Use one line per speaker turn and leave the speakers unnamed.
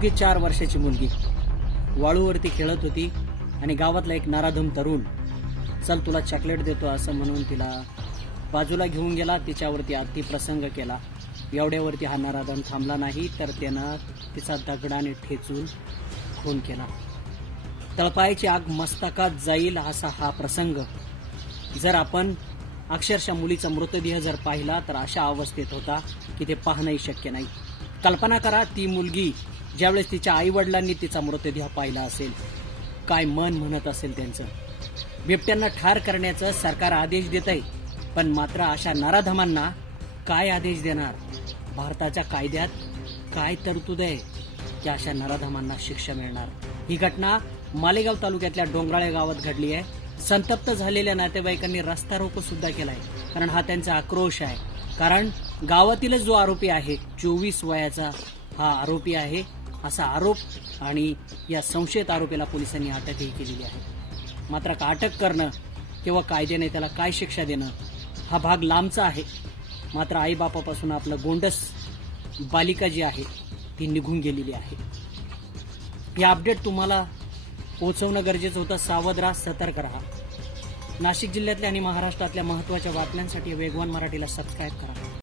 अवघी चार वर्षाची मुलगी. वाळूवरती खेळत होती आणि गावातला एक नाराधम तरुण चल तुला चॉकलेट देतो असं म्हणून तिला बाजूला घेऊन गेला तिच्यावरती अतिप्रसंग केला. एवढ्यावरती हा नाराधम थांबला नाही तर त्यानं तिचा दगडाने ठेचून खून केला. तळपायची आग मस्तकात जाईल असा हा प्रसंग. जर आपण अक्षरशः मुलीचा मृतदेह जर पाहिला तर अशा अवस्थेत होता की ते पाहणंही शक्य नाही. कल्पना करा ती मुलगी ज्यावेळेस तिच्या आईवडिलांनी तिचा मृतदेह पाहिला असेल काय मन म्हणत असेल त्यांचं? बिबट्यांना ठार करण्याचं सरकार आदेश देत आहे पण मात्र अशा नराधमांना काय आदेश देणार? भारताच्या कायद्यात काय तरतूद आहे की अशा नराधमांना शिक्षा मिळणार? ही घटना मालेगाव तालुक्यातल्या डोंगराळे गावात घडली आहे. संतप्त झालेल्या नातेवाईकांनी रस्ता रोको सुद्धा केलाय कारण हा त्यांचा आक्रोश आहे. कारण गावातीलच जो आरोपी आहे चोवीस वयाचा हा आरोपी आहे असा आरोप आणि या संशयित आरोपीला पोलिसांनी अटकही केलेली आहे. मात्र का अटक करणं किंवा कायद्याने त्याला काय शिक्षा देणं हा भाग लांबचा आहे. मात्र आईबापापासून आपलं गोंडस बालिका जी आहे ती निघून गेलेली आहे. हे अपडेट तुम्हाला पोहोचवणं गरजेचं होतं. सावध राहा सतर्क राहा. नाशिक जिल्ह्यातल्या आणि महाराष्ट्रातल्या महत्त्वाच्या बातम्यांसाठी वेगवान मराठीला सबस्क्राईब करा.